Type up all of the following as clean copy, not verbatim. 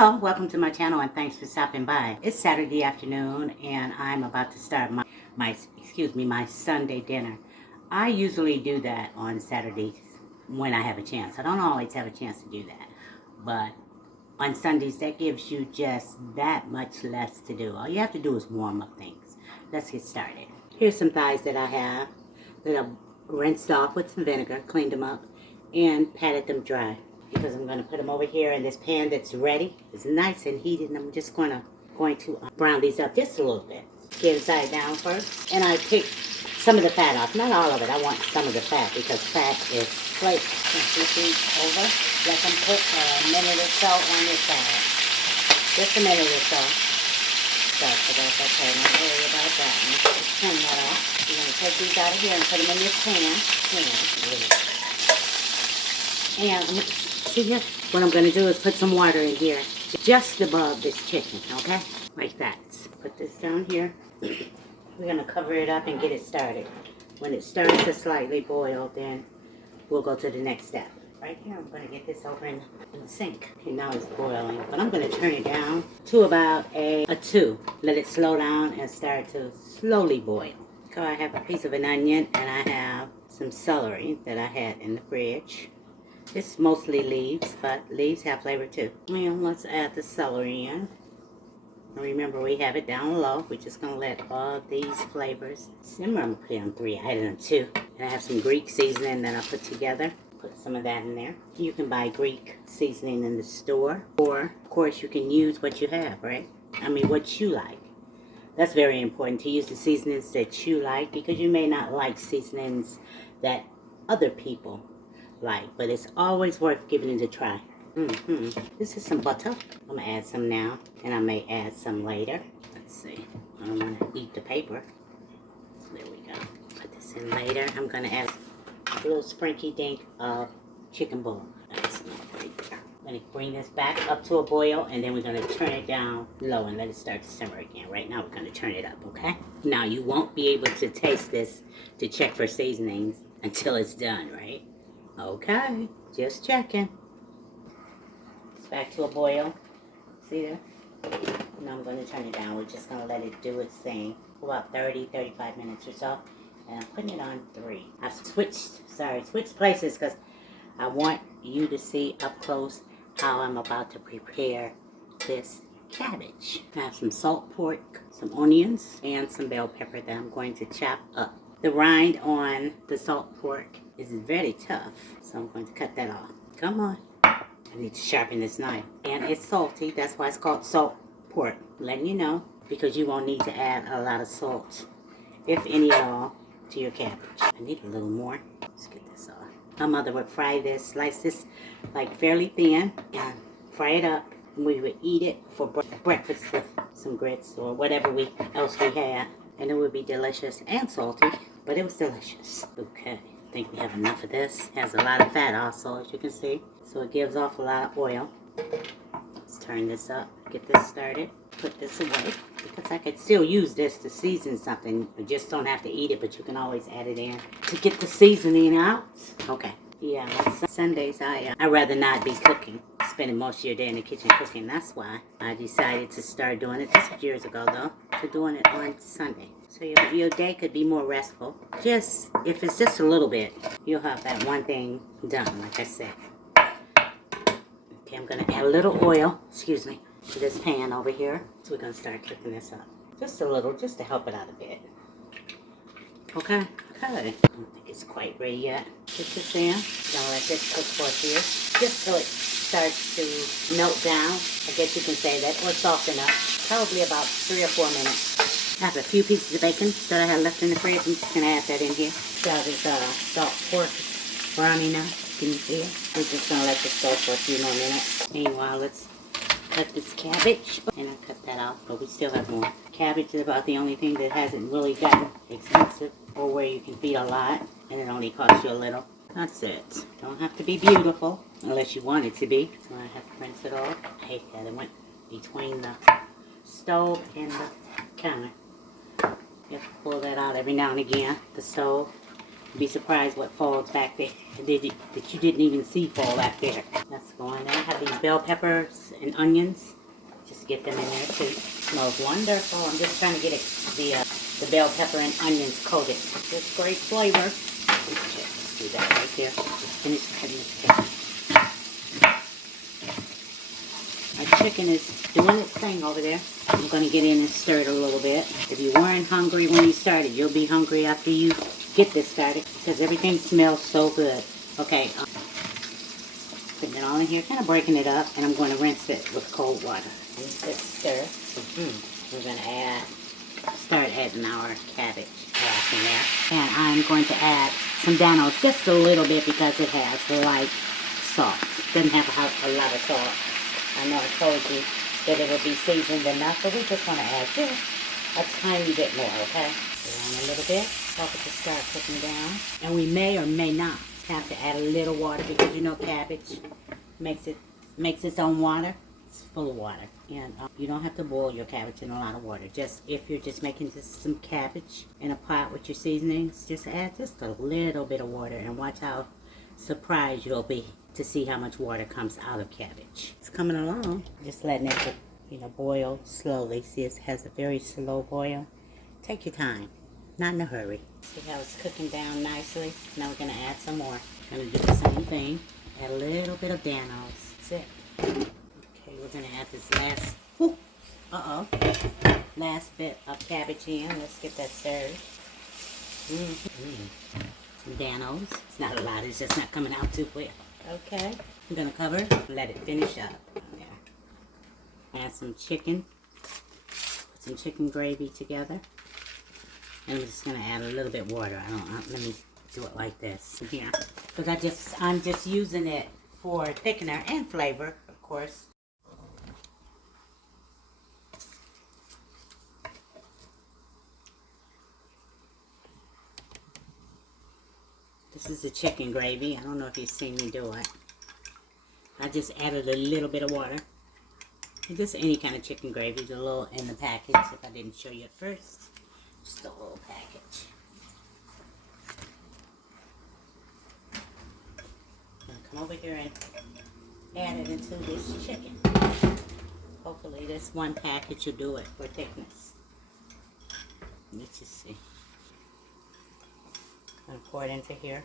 Hello, welcome to my channel and thanks for stopping by. It's Saturday afternoon and I'm about to start my Sunday dinner. I usually do that on Saturdays when I have a chance. I don't always have a chance to do that, but on Sundays that gives you just that much less to do. All you have to do is warm up things. Let's get started. Here's some thighs that I have that I've rinsed off with some vinegar, cleaned them up, and patted them dry. Because I'm going to put them over here in this pan that's ready. It's nice and heated, and I'm just going to brown these up just a little bit. Get inside down first, and I pick some of the fat off. Not all of it. I want some of the fat because fat is flake. Flip these over. Let them cook a minute or so on your side. Just a minute or so. So that's okay. Don't worry about that one. Just turn that off. You're going to take these out of here and put them in your pan. And see here, what I'm going to do is put some water in here just above this chicken, okay? Like that. Put this down here. We're going to cover it up and get it started. When it starts to slightly boil, then we'll go to the next step. Right here, I'm going to get this over in the sink. Okay, now it's boiling, but I'm going to turn it down to about a 2. Let it slow down and start to slowly boil. So I have a piece of an onion and I have some celery that I had in the fridge. It's mostly leaves, but leaves have flavor too. Well, let's add the celery in. Remember, we have it down low. We're just going to let all these flavors simmer. I'm going to put it on 3. I had it on 2. And I have some Greek seasoning that I put together. Put some of that in there. You can buy Greek seasoning in the store. Or, of course, you can use what you have, right? I mean, what you like. That's very important, to use the seasonings that you like, because you may not like seasonings that other people like, but it's always worth giving it a try. This is some butter. I'm gonna add some now, and I may add some later. Let's see. I don't want to eat the paper. There we go. Put this in later. I'm gonna add a little sprinkly dink of chicken bouillon. That's enough right there. I'm gonna bring this back up to a boil, and then we're gonna turn it down low and let it start to simmer again. Right now, we're gonna turn it up. Okay. Now you won't be able to taste this to check for seasonings until it's done, right? Okay, just checking. It's back to a boil. See there? Now I'm going to turn it down. We're just going to let it do its thing for about 30-35 minutes or so. And I'm putting it on 3. I've switched places because I want you to see up close how I'm about to prepare this cabbage. I have some salt pork, some onions, and some bell pepper that I'm going to chop up. The rind on the salt pork is very tough, so I'm going to cut that off. Come on. I need to sharpen this knife. And it's salty, that's why it's called salt pork. Letting you know, because you won't need to add a lot of salt, if any at all, to your cabbage. I need a little more. Let's get this off. My mother would fry this, slice this like fairly thin, and fry it up. And we would eat it for breakfast with some grits or whatever else we had. And it would be delicious and salty, but it was delicious. Okay. I think we have enough of this. It has a lot of fat also, as you can see. So it gives off a lot of oil. Let's turn this up, get this started. Put this away, because I could still use this to season something. You just don't have to eat it, but you can always add it in to get the seasoning out. Okay. Yeah, on Sundays I'd rather not be cooking. Spending most of your day in the kitchen cooking. That's why I decided to start doing it. This was years ago though, to doing it on Sunday. So your day could be more restful. Just, if it's just a little bit, you'll have that one thing done, like I said. Okay, I'm going to add a little oil, to this pan over here. So we're going to start cooking this up. Just a little, just to help it out a bit. Okay. I don't think it's quite ready yet. Put this in. I'm going to let this cook for a few. Just till it starts to melt down. I guess you can say that, or soften up. Probably about 3 or 4 minutes. I have a few pieces of bacon that I have left in the fridge. I'm just going to add that in here. Got this salt pork browning now. Can you see it? We're just going to let this go for a few more minutes. Meanwhile, let's cut this cabbage. And I cut that off, but we still have more. Cabbage is about the only thing that hasn't really gotten expensive, or where you can feed a lot and it only costs you a little. That's it. Don't have to be beautiful unless you want it to be. So I have to rinse it off. I hate that. It went between the stove and the counter. You have to pull that out every now and again, the stove. Be surprised what falls back there that you didn't even see fall back there. That's going there. I have these bell peppers and onions. Just get them in there too. It smells wonderful. I'm just trying to get it the bell pepper and onions coated. Just great flavor. Let's do that right there. Finish cutting this chicken. Our chicken is doing its thing over there. I'm going to get in and stir it a little bit. If you weren't hungry when you started, you'll be hungry after you get this started because everything smells so good. Okay, putting it all in here, kind of breaking it up, and I'm going to rinse it with cold water. Rinse it, stir. We're going to start adding our cabbage in there. And I'm going to add some Danos, just a little bit because it has light salt. Doesn't have a lot of salt. I know I told you that it'll be seasoned enough, but we just want to add just a tiny bit more, okay? Around a little bit, help it to start cooking down. And we may or may not have to add a little water because you know cabbage makes its own water. It's full of water. And you don't have to boil your cabbage in a lot of water. Just if you're just making just some cabbage in a pot with your seasonings, just add just a little bit of water and watch how surprised you'll be to see how much water comes out of cabbage. It's coming along. Just letting it, boil slowly. See, it has a very slow boil. Take your time, not in a hurry. See how it's cooking down nicely? Now we're gonna add some more. Gonna do the same thing. Add a little bit of Danos. That's it. Okay, we're gonna add this last bit of cabbage in. Let's get that stirred. Some Danos. It's not a lot, it's just not coming out too quick. Okay, I'm gonna cover, let it finish up. There. Add some chicken. Put some chicken gravy together. And I'm just gonna add a little bit water. Let me do it like this here. Because I'm just using it for thickener and flavor, of course. This is the chicken gravy. I don't know if you've seen me do it. I just added a little bit of water. Just any kind of chicken gravy, a little in the package, if I didn't show you at first. Just a little package. I'm gonna come over here and add it into this chicken. Hopefully this one package will do it for thickness. Let's just see. I'm gonna pour it into here.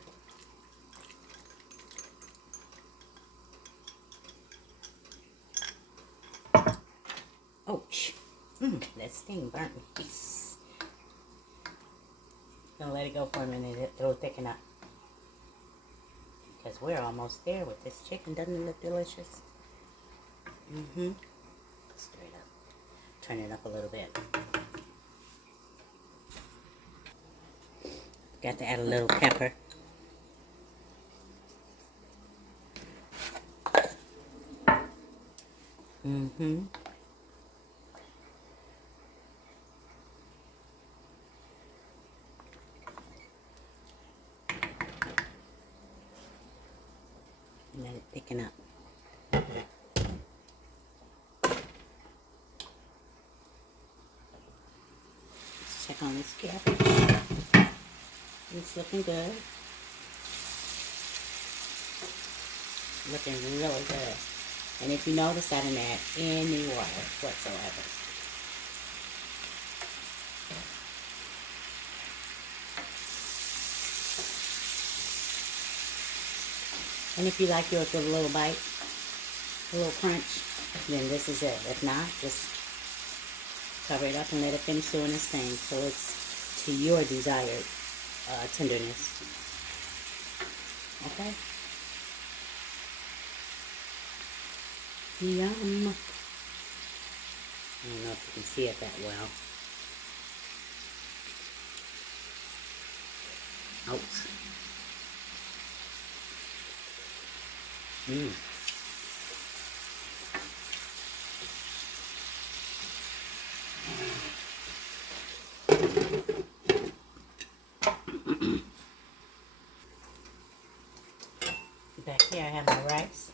Ouch. That sting burnt me. Gonna let it go for a minute. It'll thicken up. Because we're almost there with this chicken. Doesn't it look delicious? Stir it up. Turn it up a little bit. Got to add a little pepper. Let it thicken up. Let's check on this cabbage. It's looking good. Looking really good. And if you notice, I didn't add any water whatsoever. And if you like yours with a little bite, a little crunch, then this is it. If not, just cover it up and let it finish doing its thing so it's to your desired tenderness. Okay? Yum. I don't know if you can see it that well. Ouch. Back here I have my rice.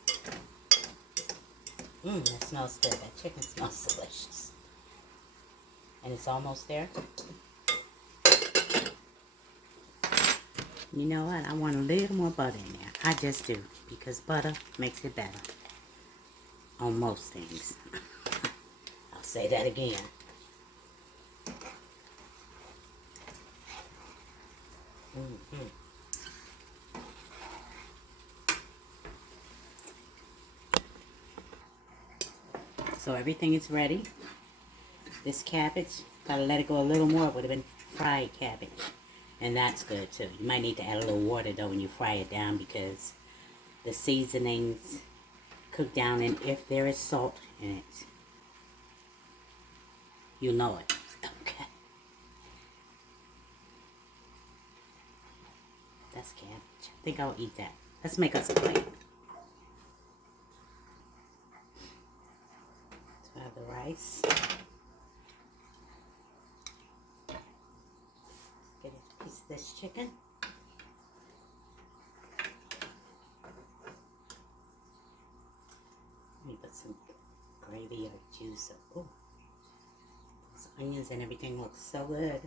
That smells good. That chicken smells delicious. And it's almost there. You know what? I want a little more butter in there. I just do, because butter makes it better on most things. I'll say that again. So everything is ready. This cabbage, gotta let it go a little more. It would have been fried cabbage. And that's good too. You might need to add a little water though when you fry it down, because the seasonings cook down, and if there is salt in it, you know it. Okay. That's cabbage. I think I'll eat that. Let's make us a plate. So I have the rice. Get a piece of this chicken. Let me put some gravy or juice. Oh, those onions and everything looks so good.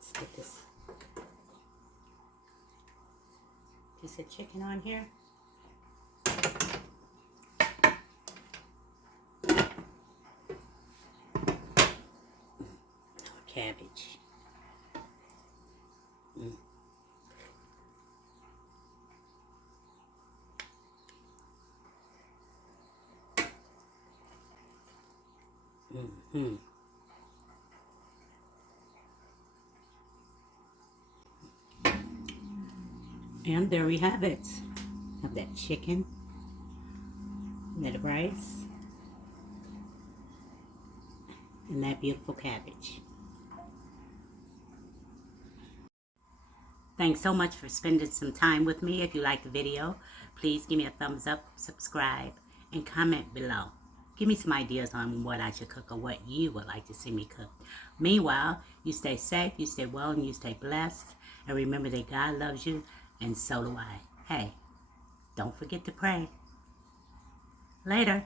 Let's get this piece of chicken on here. Cabbage. And there we have it. Have that chicken, that rice, and that beautiful cabbage. Thanks so much for spending some time with me. If you liked the video, please give me a thumbs up, subscribe, and comment below. Give me some ideas on what I should cook or what you would like to see me cook. Meanwhile, you stay safe, you stay well, and you stay blessed. And remember that God loves you, and so do I. Hey, don't forget to pray. Later.